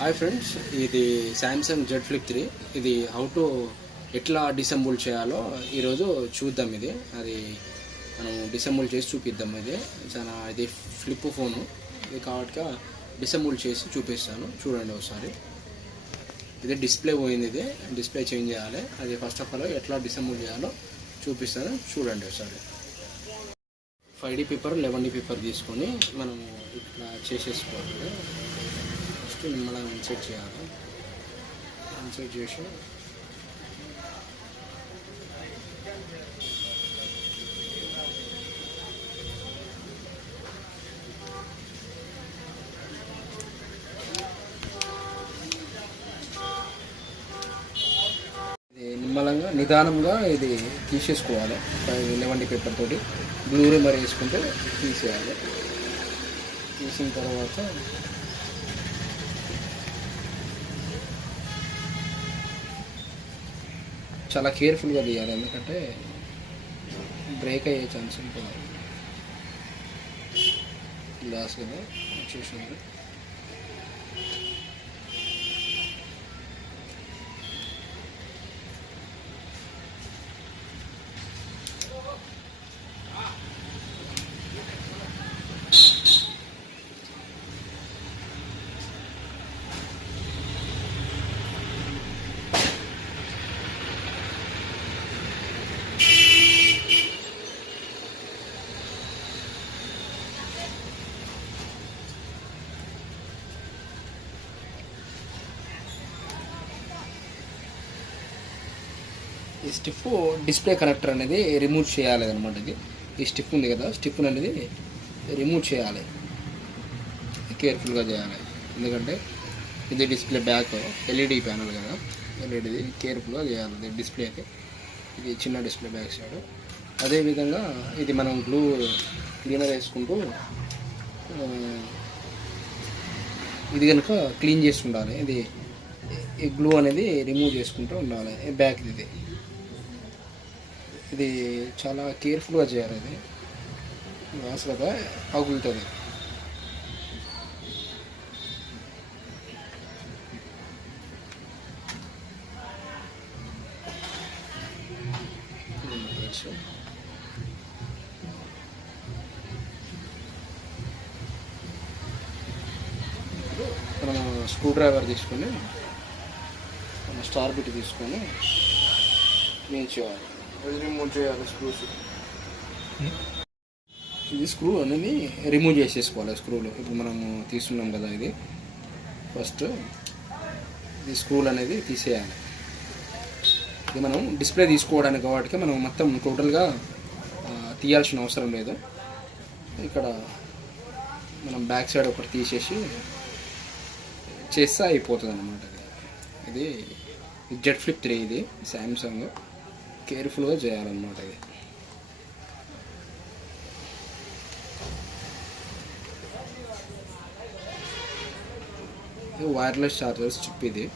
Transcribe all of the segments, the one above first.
Hi friends, ఇది Samsung Z flip 3. ఇది ఎట్లా డిసెంబుల్ చేయాలో ఈరోజు చూద్దాం. అది మనం డిసెంబుల్ చేసి చూపిద్దాం. ఇది ఫ్లిప్ ఫోను. ఇది కాబట్టి డిసెంబుల్ చేసి చూపిస్తాను, చూడండి ఒకసారి. ఇది డిస్ప్లే పోయింది, ఇది డిస్ప్లే చేంజ్ చేయాలి. అది ఫస్ట్ ఆఫ్ ఆల్ ఎట్లా డిసెంబుల్ చేయాలో చూపిస్తాను, చూడండి ఒకసారి. 5D పేపర్ 11D పేపర్ తీసుకొని మనం ఇట్లా చేసేసుకోవాలి. ఫస్ట్ మనం ఇన్సర్ట్ చేయాలి. ఇన్సర్ట్ చేసి నిమ్మలంగా నిదానంగా ఇది తీసేసుకోవాలి. 11D పేపర్ తోటి బ్లూరే మరి వేసుకుంటే తీసేయాలి. తీసిన తర్వాత చాలా కేర్ఫుల్గా తీయాలి, ఎందుకంటే బ్రేక్ అయ్యే ఛాన్స్ ఉంటుంది. గ్లాస్ కదా వచ్చేసింది. ఈ స్టిఫ్ డిస్ప్లే కనెక్టర్ అనేది రిమూవ్ చేయాలి అనమాట. ఈ స్టిఫ్ ఉంది కదా, స్టిఫ్ అనేది రిమూవ్ చేయాలి, కేర్ఫుల్గా చేయాలి. ఎందుకంటే ఇది డిస్ప్లే బ్యాక్ ఎల్ఈడి ప్యానల్ కదా, ఎల్ఈడిది కేర్ఫుల్గా చేయాలి. డిస్ప్లేకి ఇది చిన్న డిస్ప్లే బ్యాక్ సైడ్. అదేవిధంగా ఇది మనం గ్లూ క్లీనర్ వేసుకుంటూ ఇది కనుక క్లీన్ చేసి ఉండాలి. ఈ గ్లూ అనేది రిమూవ్ చేసుకుంటూ ఉండాలి. బ్యాక్ ఇది చాలా కేర్ఫుల్గా చేయాలి. ఇది గ్లాస్ కదా, పగులుతుంది. మనం స్క్రూ డ్రైవర్ తీసుకొని స్టార్ బిట్ తీసుకొని క్లీన్ చేయాలి. రిమూవ్ చేయాలి స్క్రూస్. ఇది స్క్రూ అనేది రిమూవ్ చేసేసుకోవాలి. స్క్రూలు ఇప్పుడు మనము తీస్తున్నాం కదా, ఇది ఫస్ట్ ఈ స్క్రూలు అనేది తీసేయాలి. ఇది మనం డిస్ప్లే తీసుకోవడానికి కాబట్టి మనం మొత్తం టోటల్గా తీయాల్సిన అవసరం లేదు. ఇక్కడ మనం బ్యాక్ సైడ్ ఒకటి తీసేసి చేస్తే అయిపోతుంది అన్నమాట. ఇది జెడ్ ఫ్లిప్ 3, ఇది శాంసంగ్. కేర్ఫుల్గా చేయాలన్నమాట. ఇది వైర్లెస్ చార్జర్స్ చిప్. ఇది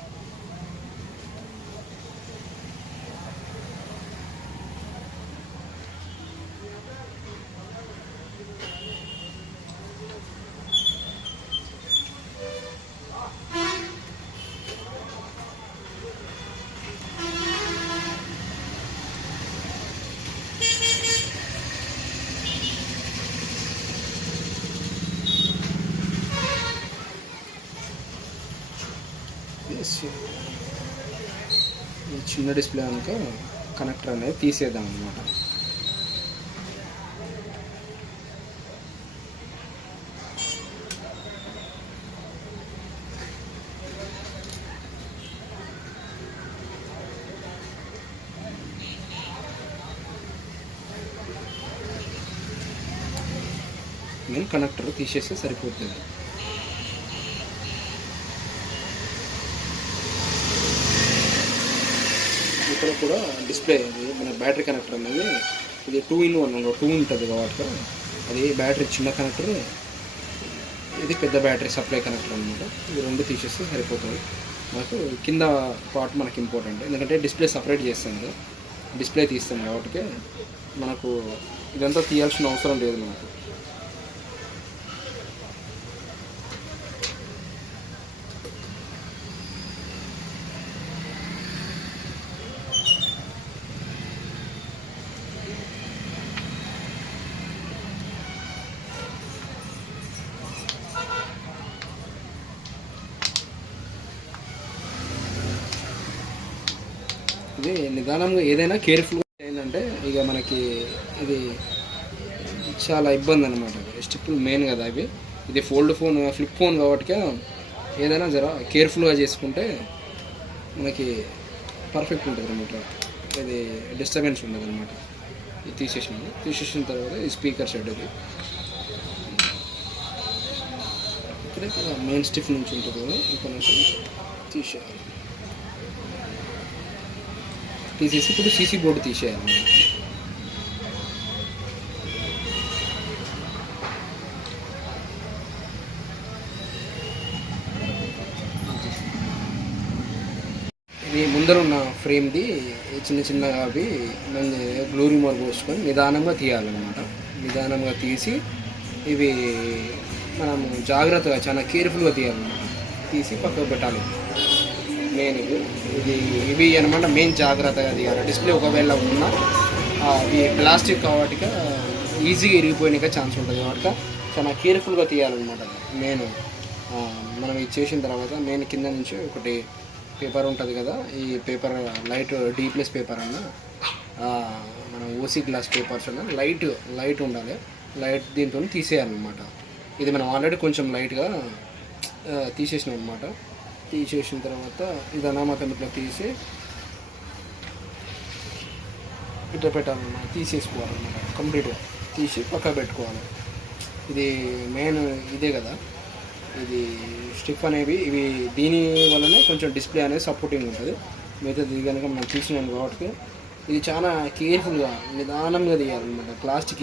ఈ చిన్న డిస్ప్లే కనుక కనెక్టర్ అనేది తీసేద్దాం అన్నమాట. నేను కనెక్టర్ తీసేస్తే సరిపోతుంది. ఇక్కడ కూడా డిస్ప్లే మన బ్యాటరీ కనెక్టర్ అనేది ఇది 2-in-1 2 ఉంటుంది కాబట్టి అది బ్యాటరీ చిన్న కనెక్టర్, ఇది పెద్ద బ్యాటరీ సప్లై కనెక్టర్ అనమాట. ఇది రెండు తీసేస్తే సరిపోతుంది. మనకు కింద పార్ట్ మనకి ఇంపార్టెంట్, ఎందుకంటే డిస్ప్లే సపరేట్ చేస్తాం కదా, డిస్ప్లే తీస్తాం కాబట్టి మనకు ఇదంతా తీయాల్సిన అవసరం లేదు మనకు. ఇది నిదానంగా ఏదైనా కేర్ఫుల్గా ఏంటంటే ఇక మనకి ఇది చాలా ఇబ్బంది అనమాట. స్టిప్పులు మెయిన్ కదా అవి. ఇది ఫోల్డ్ ఫోన్, ఫ్లిప్ ఫోన్ కాబట్టి ఏదైనా జర కేర్ఫుల్గా చేసుకుంటే మనకి పర్ఫెక్ట్ ఉంటుంది అనమాట. ఇది డిస్టర్బెన్స్ ఉండదు అనమాట. ఇది తీసేసిన తర్వాత ఈ స్పీకర్ సెట్ ఇది ఇక్కడే మెయిన్ స్టిఫ్ నుంచి ఉంటుంది కదా, ఇక్కడ నుంచి తీసేయాలి. తీసేసి ఇప్పుడు సీసీ బోర్డు తీసేయాలి. ఇది ముందర ఉన్న ఫ్రేమ్ది చిన్నగా అవి గ్లూ రిమూవర్ పోసుకొని నిదానంగా తీయాలన్నమాట. నిదానంగా తీసి ఇవి మనం జాగ్రత్తగా చాలా కేర్ఫుల్గా తీయాలన్నమాట. తీసి పక్కకు పెట్టాలి. మెయిన్ ఇవి అనమాట మెయిన్ జాగ్రత్తగా తీయాలి. డిస్ప్లే ఒకవేళ ఉన్నా ఇవి ప్లాస్టిక్ కాబట్టి ఈజీగా ఇరిగిపోయినాక ఛాన్స్ ఉంటుంది కాబట్టి చాలా కేర్ఫుల్గా తీయాలన్నమాట. మెయిన్ మనం ఇది చేసిన తర్వాత మెయిన్ కింద నుంచి ఒకటి పేపర్ ఉంటుంది కదా, ఈ పేపర్ లైట్ D+ పేపర్ అన్న మనం ఓసీ గ్లాస్ పేపర్స్ అన్న లైట్ ఉండాలి. లైట్ దీంతో తీసేయాలన్నమాట. ఇది మనం ఆల్రెడీ కొంచెం లైట్గా తీసేసినాం అనమాట. తీసేసిన తర్వాత ఇదన్నా మొత్తం ఇట్లా తీసి ఇట్లా పెట్టాలన్నమాట. తీసేసుకోవాలన్నమాట. కంప్లీట్గా తీసి పక్క పెట్టుకోవాలి. ఇది మెయిన్ ఇదే కదా. ఇది స్టిఫ్ అనేవి ఇవి దీని వల్లనే కొంచెం డిస్ప్లే అనేది సపోర్టింగ్ ఉంటుంది. మిగతా ఇది కనుక మనం తీసినాం కాబట్టి ఇది చాలా కేర్ఫుల్గా నిదానంగా తీయాలన్నమాట. ప్లాస్టిక్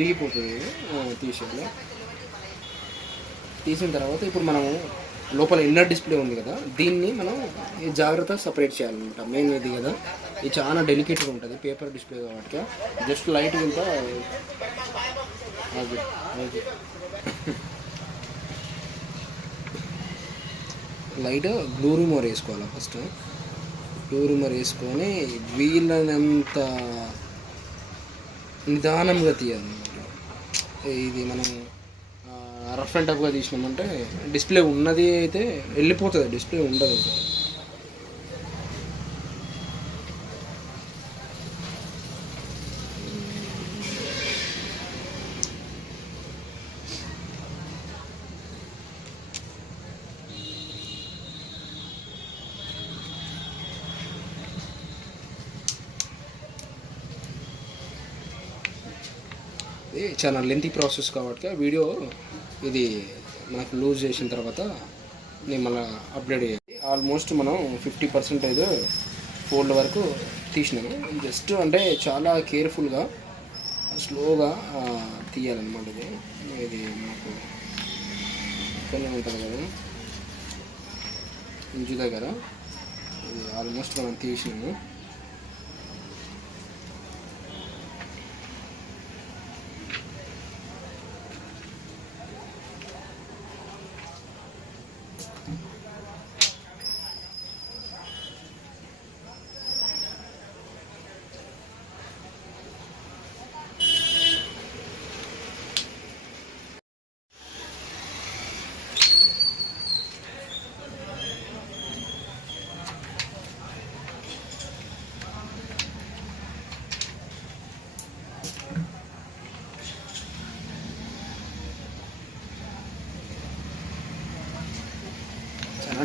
ఇరిగిపోతుంది తీసేయాలి. తీసిన తర్వాత ఇప్పుడు మనము లోపల ఇన్నర్ డిస్ప్లే ఉంది కదా, దీన్ని మనం ఈ జాగ్రత్తగా సపరేట్ చేయాలన్నమాట. మెయిన్ ఇది కదా, ఇది చాలా డెలికేట్గా ఉంటుంది పేపర్ డిస్ప్లే కాబట్టి. జస్ట్ లైట్ ఇంత లైట్ గ్లూ రిమూవర్ వేసుకోవాలి. ఫస్ట్ గ్లూ రిమూవర్ వేసుకొని వీళ్ళనంత నిదానంగా తీయాలన్నమాట. ఇది మనం రఫ్ అండ్ టఫ్గా తీసినామంటే డిస్ప్లే ఉన్నది అయితే వెళ్ళిపోతుంది, డిస్ప్లే ఉండదు. చాలా లెంతీ ప్రాసెస్ కాబట్టి వీడియో ఇది మనకు లూజ్ చేసిన తర్వాత నేను మళ్ళీ అప్డేట్ చేయాలి. ఆల్మోస్ట్ మనం 50% ఫోల్డ్ వరకు తీసినాము. జస్ట్ అంటే చాలా కేర్ఫుల్గా స్లోగా తీయాలన్నమాట. ఇది మనకు ఇక్కడనే ఉంటుంది కదా ఇంచు దగ్గర. ఇది ఆల్మోస్ట్ మనం తీసినాము.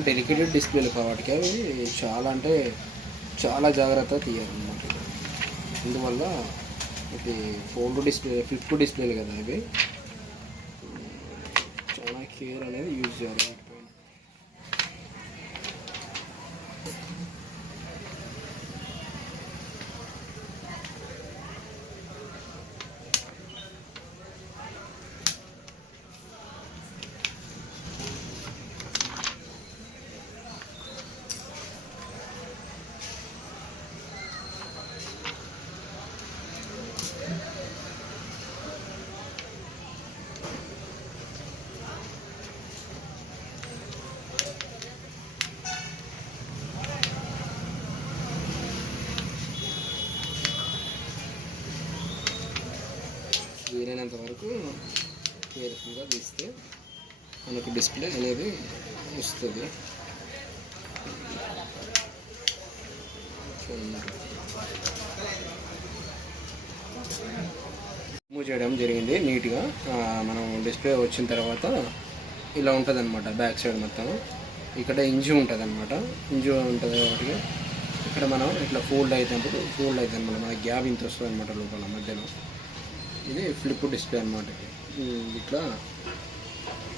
డెలికేటెడ్ డిస్ప్లేలు కాబట్టి అవి చాలా అంటే చాలా జాగ్రత్తగా తీయాలన్నమాట. అందువల్ల ఇది ఫోల్డ్ డిస్ప్లే, ఫ్లిప్ డిస్ప్లేలు కదా ఇవి, చాలా కేర్ అనేది యూజ్ చేయాలి. వీలైనంత వరకు కేర్ఫుల్గా తీస్తే మనకు డిస్ప్లే అనేది వస్తుంది. మూవ్ చేయడం జరిగింది నీట్గా. మనం డిస్ప్లే వచ్చిన తర్వాత ఇలా ఉంటుంది అనమాట. బ్యాక్ సైడ్ మొత్తం ఇక్కడ ఇంజు ఉంటుంది అనమాట. ఇంజు ఉంటుంది కాబట్టి ఇక్కడ మనం ఇట్లా ఫోల్డ్ అవుతున్నప్పుడు అనమాట. మనకి గ్యాప్ ఇంత వస్తుంది అనమాట లోపల మధ్యలో. ఇది ఫ్లిప్ డిస్ప్లే అనమాట. ఇట్లా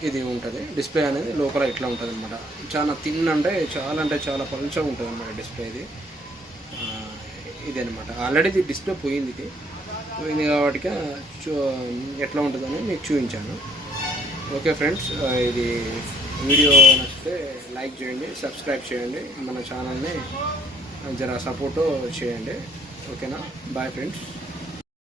ఇది ఉంటుంది డిస్ప్లే అనేది. లోపల ఇట్లా ఉంటుంది అనమాట. చాలా థిన్ అంటే చాలా పలుచగా ఉంటుంది అనమాట డిస్ప్లే ఇది. ఇది అనమాట. ఆల్రెడీ ఇది డిస్ప్లే పోయింది కాబట్టి ఎట్లా ఉంటుందని మీకు చూపించాను. ఓకే ఫ్రెండ్స్, ఇది వీడియో నచ్చితే లైక్ చేయండి, సబ్స్క్రైబ్ చేయండి, మన ఛానల్ని జర సపోర్టు చేయండి. ఓకేనా? Bye friends.